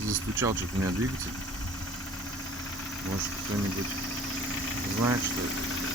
Застучал что-то у меня двигатель. Может, кто-нибудь знает, что это?